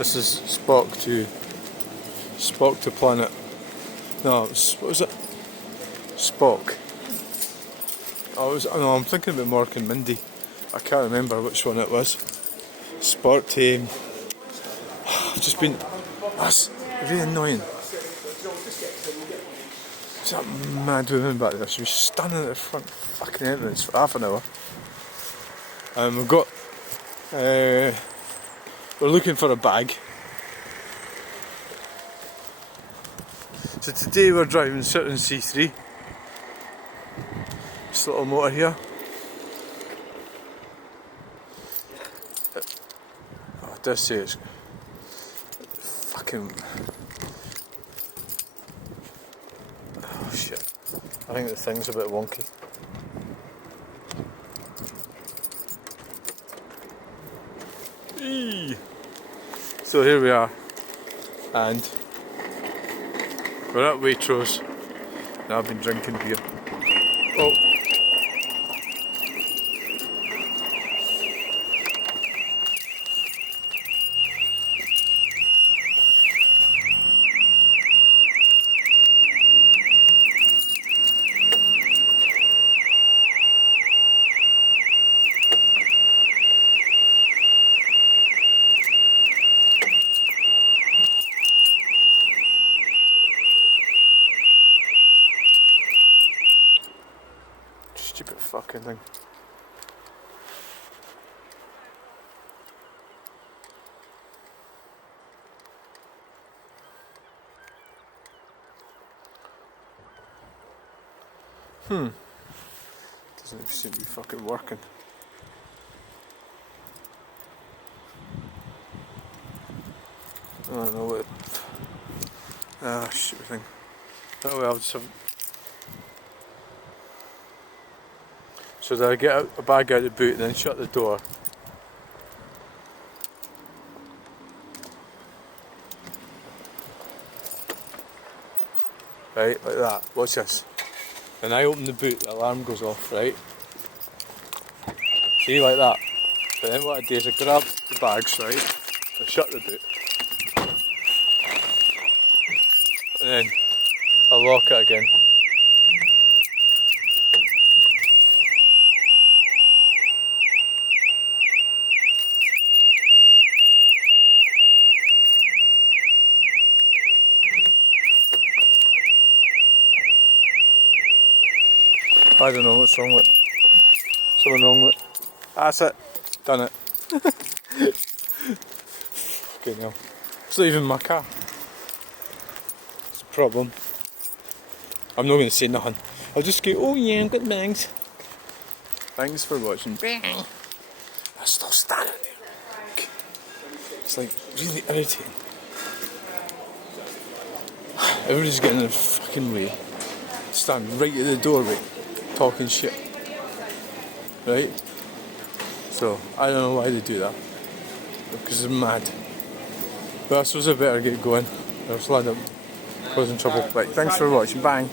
This is Spock to Planet. No, what was it? Spock. I'm thinking about Mark and Mindy. I can't remember which one it was. Spock to. I've just been. That's really annoying. What's that mad woman back there? She was standing at the front fucking entrance for half an hour. We've got. We're looking for a bag. So today we're driving Stirling C3. This little motor here. Oh, it does say it's fucking. Oh shit. I think the thing's a bit wonky. Eee. So here we are, and we're at Waitrose. Now I've been drinking beer. Oh. Stupid fucking thing. Doesn't seem to be fucking working. I don't know what. Stupid thing. Oh well, just have. So did I get a bag out of the boot and then shut the door? Right, like that. Watch this. And I open the boot, the alarm goes off, right? See, like that. But then what I do is I grab the bags, right? I shut the boot. And then I lock it again. I don't know what's wrong with it. Something wrong with it. That's it. Done it. Fucking hell. It's not even my car. It's a problem. I'm not going to say nothing. I'll just go, oh yeah, good bags. Thanks for watching. I'm still standing there. It's like really irritating. Everybody's getting in the fucking way. Stand right at the doorway. Talking shit, right? So I don't know why they do that, because they're mad. But I suppose I better get going. I'll just land up causing trouble. Right, thanks for watching. Bye.